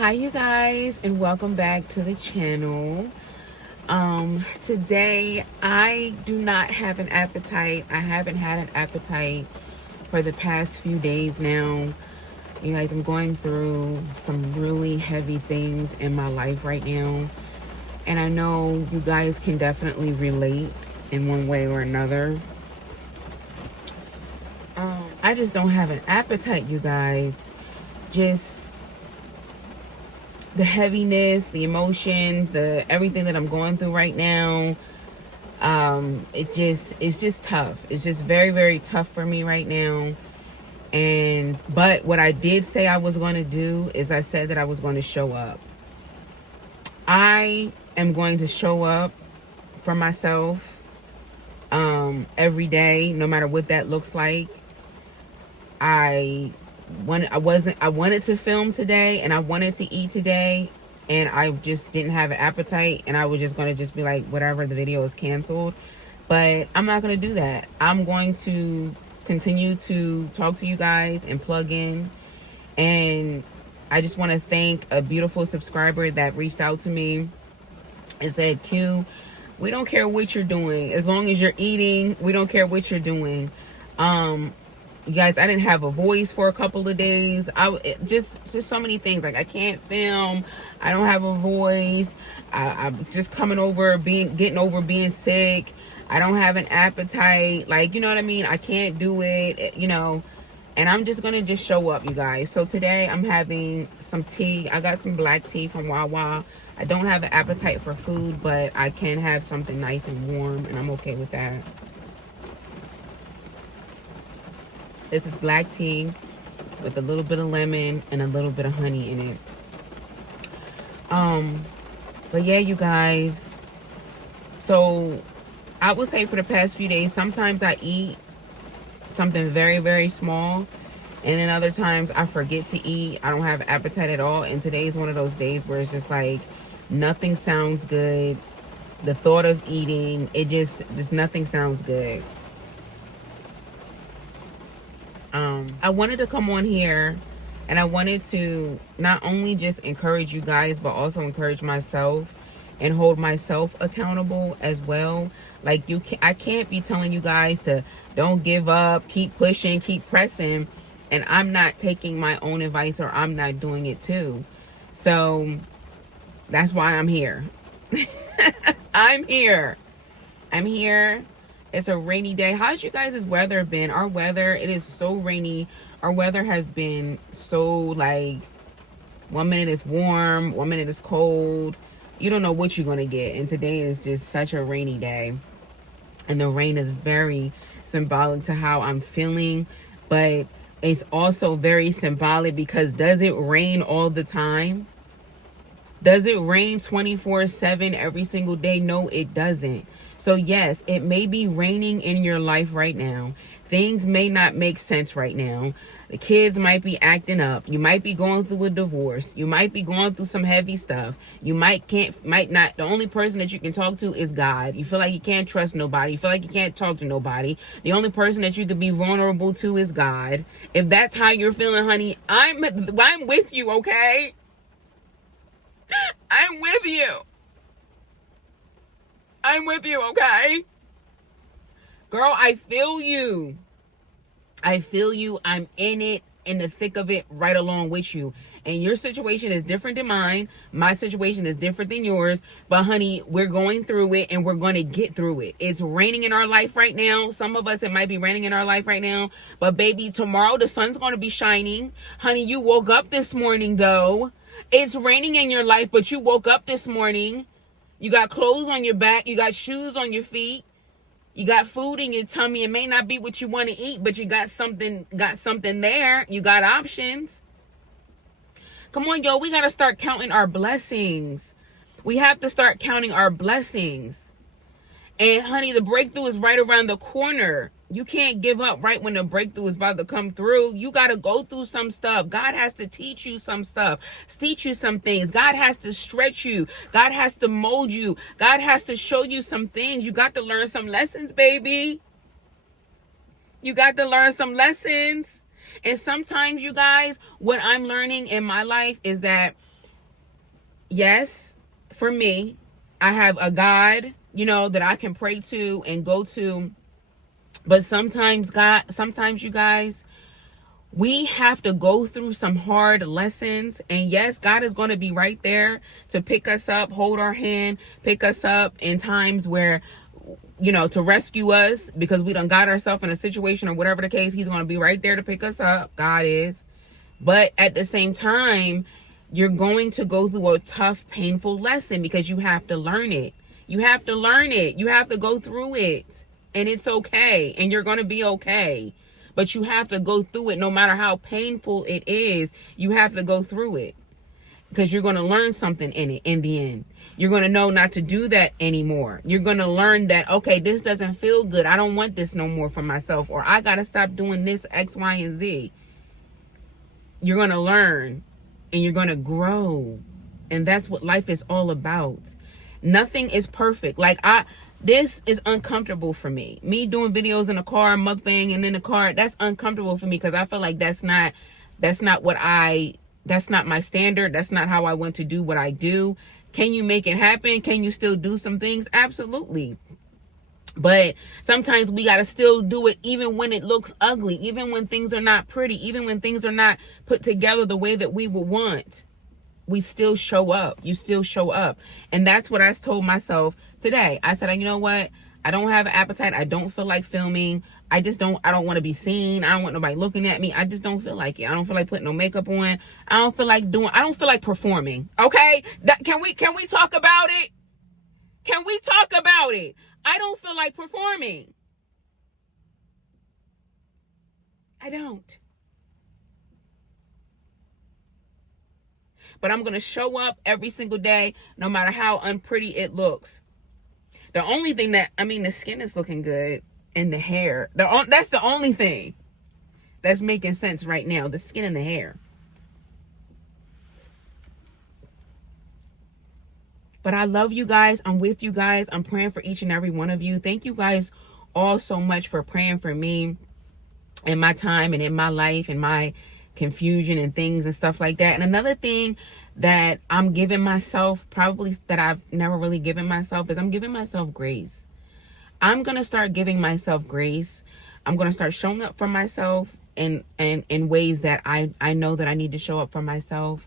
Hi you guys, and welcome back to the channel. Today I do not have an appetite. I haven't had an appetite for the past few days now. You guys, I'm going through some really heavy things in my life right now, and I know you guys can definitely relate in one way or another. I just don't have an appetite, you guys. Just the heaviness, the emotions, the everything that I'm going through right now. It's just tough. It's just very, very tough for me right now. But what I did say I was going to do is I said that I was going to show up. I am going to show up for myself every day, no matter what that looks like. I wanted to film today, and I wanted to eat today, and I just didn't have an appetite, and I was just going to just be like, whatever, the video is canceled. But I'm not going to do that. I'm going to continue to talk to you guys and plug in. And I just want to thank a beautiful subscriber that reached out to me and said, Q, we don't care what you're doing. As long as you're eating, we don't care what you're doing. You guys, I didn't have a voice for a couple of days. Just so many things. Like, I can't film. I don't have a voice. I'm just getting over being sick. I don't have an appetite. Like, you know what I mean? I can't do it, and I'm just going to just show up, you guys. So today I'm having some tea. I got some black tea from Wawa. I don't have an appetite for food, but I can have something nice and warm, and I'm okay with that. This is black tea with a little bit of lemon and a little bit of honey in it. But yeah, you guys. So I would say for the past few days, sometimes I eat something very, very small. And then other times I forget to eat. I don't have appetite at all. And today is one of those days where it's just like nothing sounds good. The thought of eating, just nothing sounds good. I wanted to come on here, and I wanted to not only just encourage you guys, but also encourage myself and hold myself accountable as well. Like, I can't be telling you guys to don't give up, keep pushing, keep pressing, and I'm not taking my own advice, or I'm not doing it too. So that's why I'm here. I'm here. It's a rainy day. How's you guys' weather been? Our weather, it is so rainy. Our weather has been so, like, 1 minute it's warm, 1 minute it's cold. You don't know what you're going to get. And today is just such a rainy day. And the rain is very symbolic to how I'm feeling. But it's also very symbolic because does it rain all the time? Does it rain 24/7 every single day? No, it doesn't. So yes, it may be raining in your life right now. Things may not make sense right now. The kids might be acting up. You might be going through a divorce. You might be going through some heavy stuff. You might not. The only person that you can talk to is God. You feel like you can't trust nobody. You feel like you can't talk to nobody. The only person that you could be vulnerable to is God. If that's how you're feeling, honey, I'm with you, okay? I'm with you. I'm with you, okay? Girl, I feel you. I'm in it, in the thick of it, right along with you. And your situation is different than mine. My situation is different than yours. But honey, we're going through it, and we're going to get through it. It's raining in our life right now. Some of us, it might be raining in our life right now. But baby, tomorrow the sun's going to be shining. Honey, you woke up this morning, though. It's raining in your life, but you woke up this morning. You got clothes on your back. You got shoes on your feet. You got food in your tummy. It may not be what you want to eat, but you got something there. You got options. Come on, yo. We got to start counting our blessings. We have to start counting our blessings. And honey, the breakthrough is right around the corner. You can't give up right when the breakthrough is about to come through. You got to go through some stuff. God has to teach you some stuff, teach you some things. God has to stretch you. God has to mold you. God has to show you some things. You got to learn some lessons, baby. You got to learn some lessons. And sometimes, you guys, what I'm learning in my life is that yes, for me, I have a God, that I can pray to and go to. But sometimes, you guys, we have to go through some hard lessons. And yes, God is going to be right there to pick us up, hold our hand, pick us up in times where, to rescue us because we done got ourselves in a situation or whatever the case. He's going to be right there to pick us up. God is. But at the same time, you're going to go through a tough, painful lesson because you have to learn it. You have to learn it. You have to go through it. And it's okay. And you're going to be okay. But you have to go through it no matter how painful it is. You have to go through it because you're going to learn something in it in the end. You're going to know not to do that anymore. You're going to learn that, okay, this doesn't feel good. I don't want this no more for myself, or I got to stop doing this X, Y, and Z. You're going to learn and you're going to grow. And that's what life is all about. Nothing is perfect. This is uncomfortable for me. Me doing videos in the car, mukbang, and in the car, that's uncomfortable for me because I feel like that's not my standard. That's not how I want to do what I do. Can you make it happen? Can you still do some things? Absolutely. But sometimes we got to still do it even when it looks ugly, even when things are not pretty, even when things are not put together the way that we would want. We still show up. You still show up. And that's what I told myself today. I said, you know what? I don't have an appetite. I don't feel like filming. I don't want to be seen. I don't want nobody looking at me. I just don't feel like it. I don't feel like putting no makeup on. I don't feel like performing. Okay? Can we talk about it? Can we talk about it? I don't feel like performing. I don't. But I'm going to show up every single day, no matter how unpretty it looks. The only thing the skin is looking good and the hair. That's the only thing that's making sense right now. The skin and the hair. But I love you guys. I'm with you guys. I'm praying for each and every one of you. Thank you guys all so much for praying for me in my time and in my life and my confusion and things and stuff like that. And another thing that I'm giving myself, probably that I've never really given myself, is I'm giving myself grace. I'm going to start giving myself grace. I'm going to start showing up for myself in ways that I know that I need to show up for myself,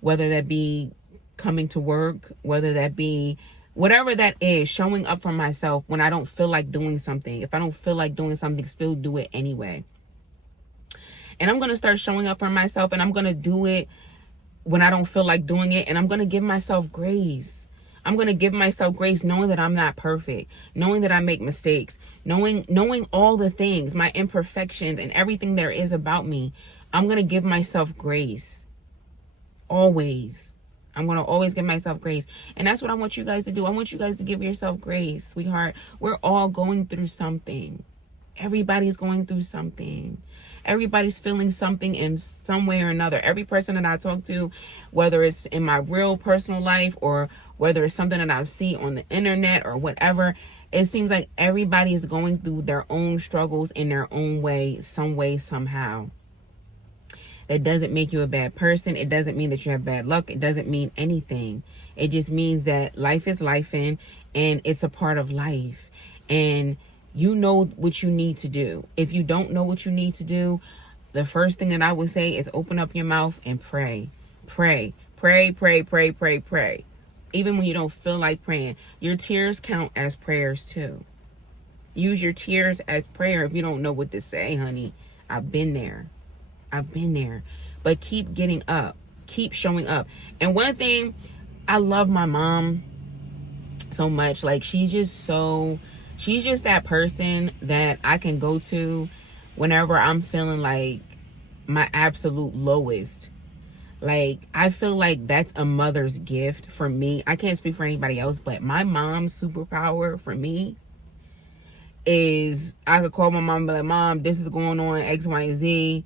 whether that be coming to work, whether that be whatever that is, showing up for myself when I don't feel like doing something. If I don't feel like doing something, still do it anyway. And I'm going to start showing up for myself, and I'm going to do it when I don't feel like doing it. And I'm going to give myself grace. I'm going to give myself grace, knowing that I'm not perfect, knowing that I make mistakes, knowing all the things, my imperfections and everything there is about me. I'm going to give myself grace. Always. I'm going to always give myself grace. And that's what I want you guys to do. I want you guys to give yourself grace, sweetheart. We're all going through something. Everybody's going through something. Everybody's feeling something in some way or another. Every person that I talk to, whether it's in my real personal life or whether it's something that I see on the internet or whatever, it seems like everybody is going through their own struggles in their own way, somehow. That doesn't make you a bad person. It doesn't mean that you have bad luck. It doesn't mean anything. It just means that life is lifing, and it's a part of life. And you know what you need to do. If you don't know what you need to do, the first thing that I would say is open up your mouth and pray. Pray. Pray, pray, pray, pray, pray. Even when you don't feel like praying. Your tears count as prayers too. Use your tears as prayer if you don't know what to say, honey. I've been there. But keep getting up. Keep showing up. And one thing, I love my mom so much. Like, she's just that person that I can go to whenever I'm feeling like my absolute lowest. Like, I feel like that's a mother's gift for me. I can't speak for anybody else, but my mom's superpower for me is I could call my mom and be like, Mom, this is going on, X, Y, and Z.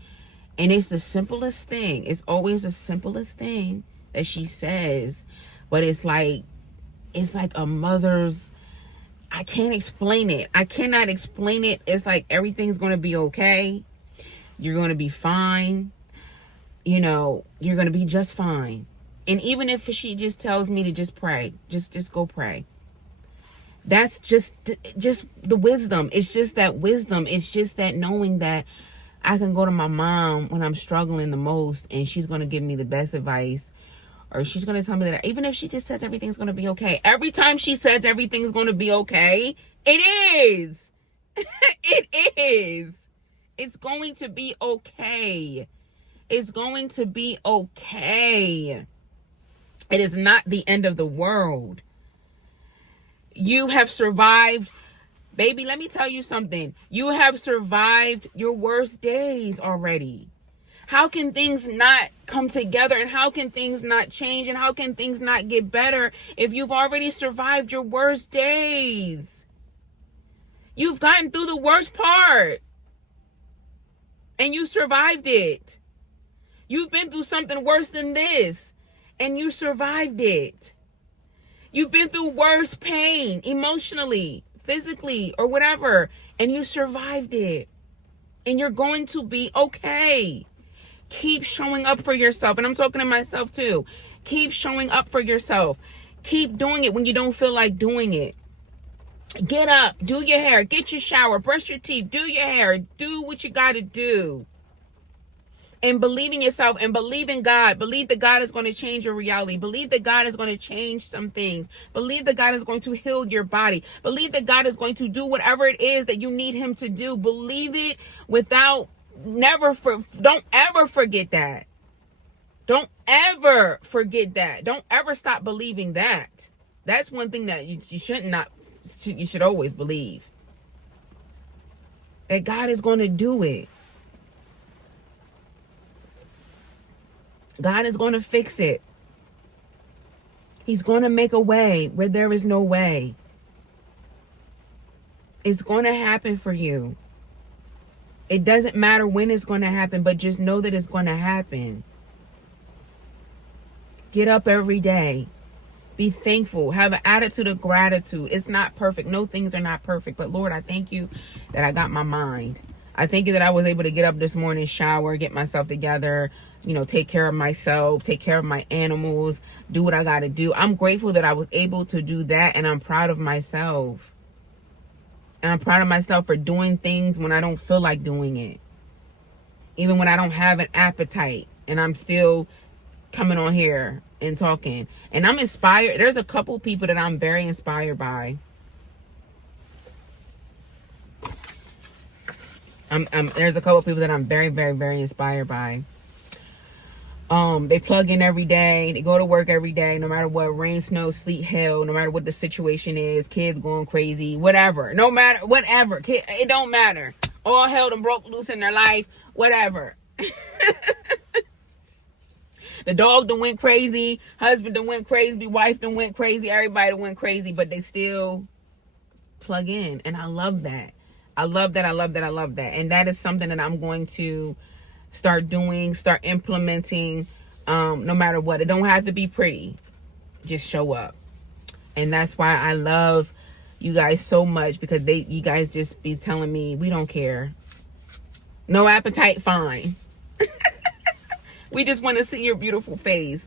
And it's the simplest thing. It's always the simplest thing that she says. But it's like a mother's, I can't explain it. I cannot explain it. It's like everything's going to be okay. You're going to be fine. You're going to be just fine. And even if she just tells me to just pray, just go pray. That's just the wisdom. It's just that wisdom. It's just that knowing that I can go to my mom when I'm struggling the most, and she's going to give me the best advice. Or she's going to tell me that even if she just says everything's going to be okay. Every time she says everything's going to be okay, it is. It is. It's going to be okay. It's going to be okay. It is not the end of the world. You have survived. Baby, let me tell you something. You have survived your worst days already. How can things not come together, and how can things not change, and how can things not get better if you've already survived your worst days? You've gotten through the worst part and you survived it. You've been through something worse than this and you survived it. You've been through worse pain emotionally, physically, or whatever, and you survived it. And you're going to be okay. Keep showing up for yourself. And I'm talking to myself too. Keep showing up for yourself. Keep doing it when you don't feel like doing it. Get up, do your hair, get your shower, brush your teeth, do your hair, do what you got to do. And believe in yourself and believe in God. Believe that God is going to change your reality. Believe that God is going to change some things. Believe that God is going to heal your body. Believe that God is going to do whatever it is that you need him to do. Believe it don't ever forget that. Don't ever forget that. Don't ever stop believing that. That's one thing that you should always believe. That God is going to do it. God is going to fix it. He's going to make a way where there is no way. It's going to happen for you. It doesn't matter when it's going to happen, but just know that it's going to happen. Get up every day. Be thankful. Have an attitude of gratitude. It's not perfect. No, things are not perfect. But Lord, I thank you that I got my mind. I thank you that I was able to get up this morning, shower, get myself together, take care of myself, take care of my animals, do what I got to do. I'm grateful that I was able to do that, and I'm proud of myself. And I'm proud of myself for doing things when I don't feel like doing it. Even when I don't have an appetite, and I'm still coming on here and talking. And I'm inspired. There's a couple people that I'm very inspired by. There's a couple people that I'm very, very, very inspired by. They plug in every day. They go to work every day, no matter what, rain, snow, sleet, hail, no matter what the situation is, kids going crazy, whatever. No matter, whatever. It don't matter. All hell done broke loose in their life, whatever. The dog done went crazy. Husband done went crazy. Wife done went crazy. Everybody done went crazy, but they still plug in. And I love that. I love that. I love that. I love that. And that is something that I'm going to start doing, start implementing, no matter what. It don't have to be pretty. Just show up. And that's why I love you guys so much, because you guys just be telling me, we don't care. No appetite, fine. We just want to see your beautiful face.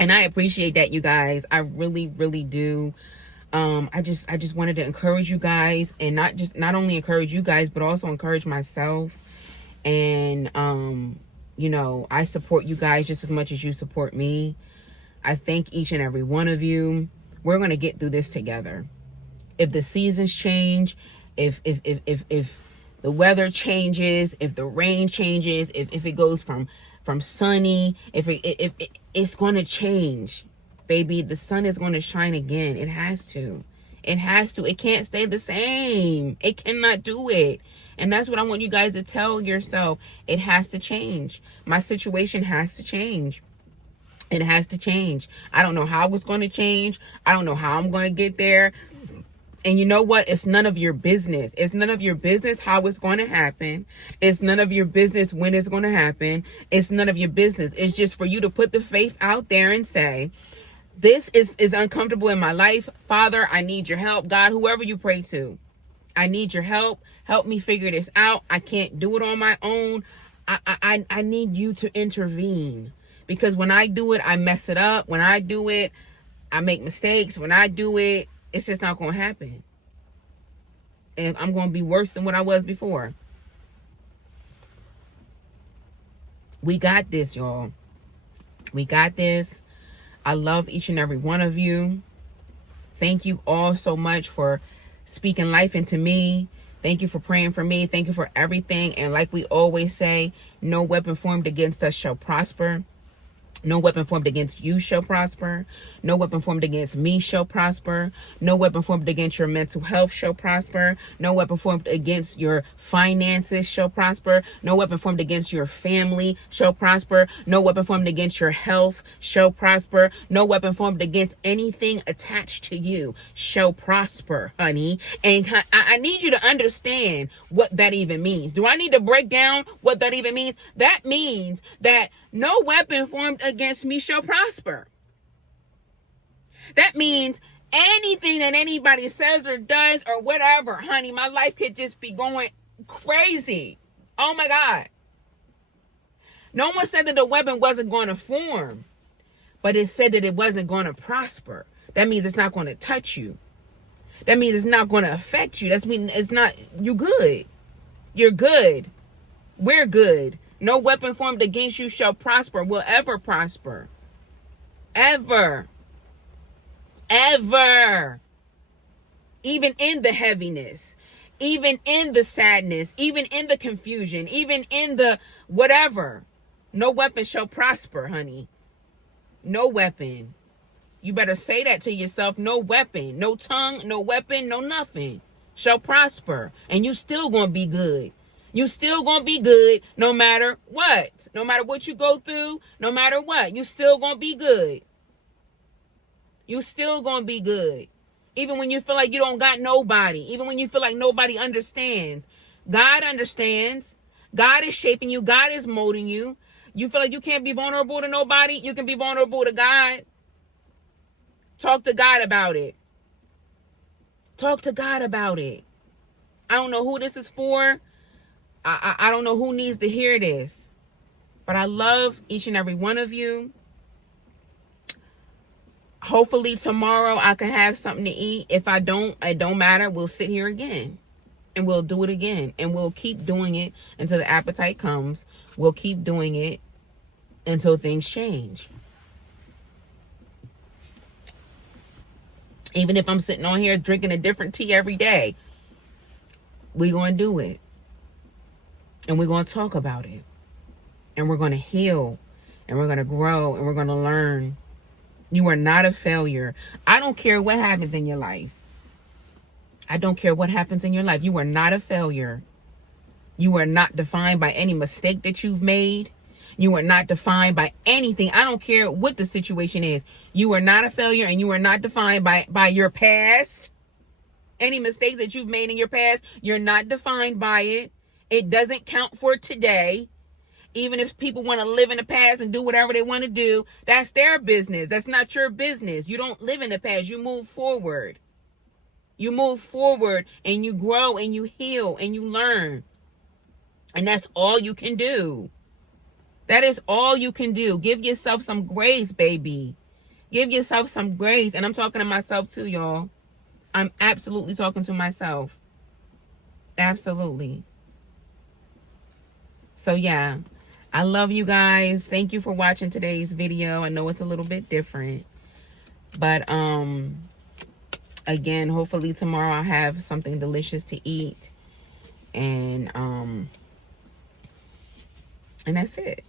And I appreciate that, you guys. I really, really do. I just wanted to encourage you guys, and not only encourage you guys, but also encourage myself. And, I support you guys just as much as you support me. I thank each and every one of you. We're going to get through this together. If the seasons change, if the weather changes, if the rain changes, if it goes from sunny, if it's going to change, baby. The sun is going to shine again. It has to. It has to. It can't stay the same. It cannot do it. And that's what I want you guys to tell yourself. It has to change. My situation has to change. It has to change. I don't know how it's going to change. I don't know how I'm going to get there. And you know what? It's none of your business. It's none of your business how it's going to happen. It's none of your business when it's going to happen. It's none of your business. It's just for you to put the faith out there and say, this is uncomfortable in my life. Father, I need your help. God, whoever you pray to, I need your help. Help me figure this out. I can't do it on my own. I need you to intervene, Because when I do it, I mess it up. When I do it, I make mistakes. When I do it, it's just not going to happen. And I'm going to be worse than what I was before. We got this, y'all. We got this. I love each and every one of you. Thank you all so much for speaking life into me. Thank you for praying for me. Thank you for everything. And like we always say, no weapon formed against us shall prosper. No weapon formed against you shall prosper. No weapon formed against me shall prosper. No weapon formed against your mental health shall prosper. No weapon formed against your finances shall prosper. No weapon formed against your family shall prosper. No weapon formed against your health shall prosper. No weapon formed against anything attached to you shall prosper, honey. And I need you to understand what that even means. Do I need to break down what that even means? That means that no weapon formed against me shall prosper. That means anything that anybody says or does or whatever, honey, my life could just be going crazy. Oh my God. No one said that the weapon wasn't going to form, but it said that it wasn't going to prosper. That means it's not going to touch you. That means it's not going to affect you. That means it's not, you're good. You're good. We're good. No weapon formed against you shall prosper, will ever prosper. Ever. Ever. Even in the heaviness, even in the sadness, even in the confusion, even in the whatever. No weapon shall prosper, honey. No weapon. You better say that to yourself. No weapon, no tongue, no weapon, no nothing shall prosper. And you still gonna be good. You still gonna be good no matter what. No matter what you go through, no matter what, you still gonna be good. You still gonna be good. Even when you feel like you don't got nobody. Even when you feel like nobody understands. God understands. God is shaping you. God is molding you. You feel like you can't be vulnerable to nobody. You can be vulnerable to God. Talk to God about it. Talk to God about it. I don't know who this is for. I don't know who needs to hear this, but I love each and every one of you. Hopefully tomorrow I can have something to eat. If I don't, it don't matter. We'll sit here again and we'll do it again, and we'll keep doing it until the appetite comes. We'll keep doing it until things change. Even if I'm sitting on here drinking a different tea every day, we're going to do it. And we're going to talk about it. And we're going to heal. And we're going to grow. And we're going to learn. You are not a failure. I don't care what happens in your life. I don't care what happens in your life. You are not a failure. You are not defined by any mistake that you've made. You are not defined by anything. I don't care what the situation is. You are not a failure, and you are not defined by your past. Any mistakes that you've made in your past, you're not defined by it. It doesn't count for today. Even if people want to live in the past and do whatever they want to do, that's their business. That's not your business. You don't live in the past. You move forward. You move forward and you grow and you heal and you learn. And that's all you can do. That is all you can do. Give yourself some grace, baby. Give yourself some grace. And I'm talking to myself too, y'all. I'm absolutely talking to myself. Absolutely. So yeah, I love you guys. Thank you for watching today's video. I know it's a little bit different, but again, hopefully tomorrow I'll have something delicious to eat, and that's it.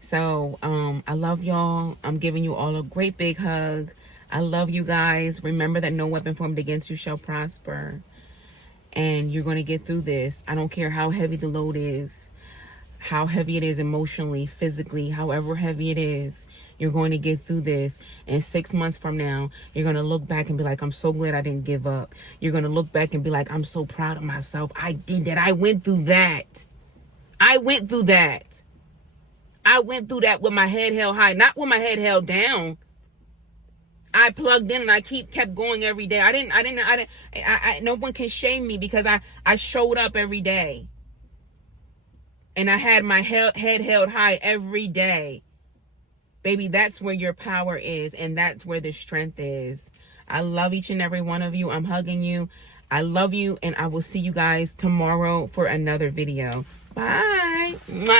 So I love y'all. I'm giving you all a great big hug. I love you guys. Remember that no weapon formed against you shall prosper, and you're going to get through this. I don't care how heavy the load is, how heavy it is emotionally, physically, however heavy it is, you're going to get through this. And 6 months from now, you're going to look back and be like, I'm so glad I didn't give up. You're going to look back and be like, I'm so proud of myself. I did that. I went through that. I went through that. I went through that with my head held high, not with my head held down. I plugged in and I kept going every day. No one can shame me because I showed up every day. And I had my head held high every day. baby, that's where your power is, and that's where the strength is. I love each and every one of you. I'm hugging you. I love you, and I will see you guys tomorrow for another video. Bye. Mwah.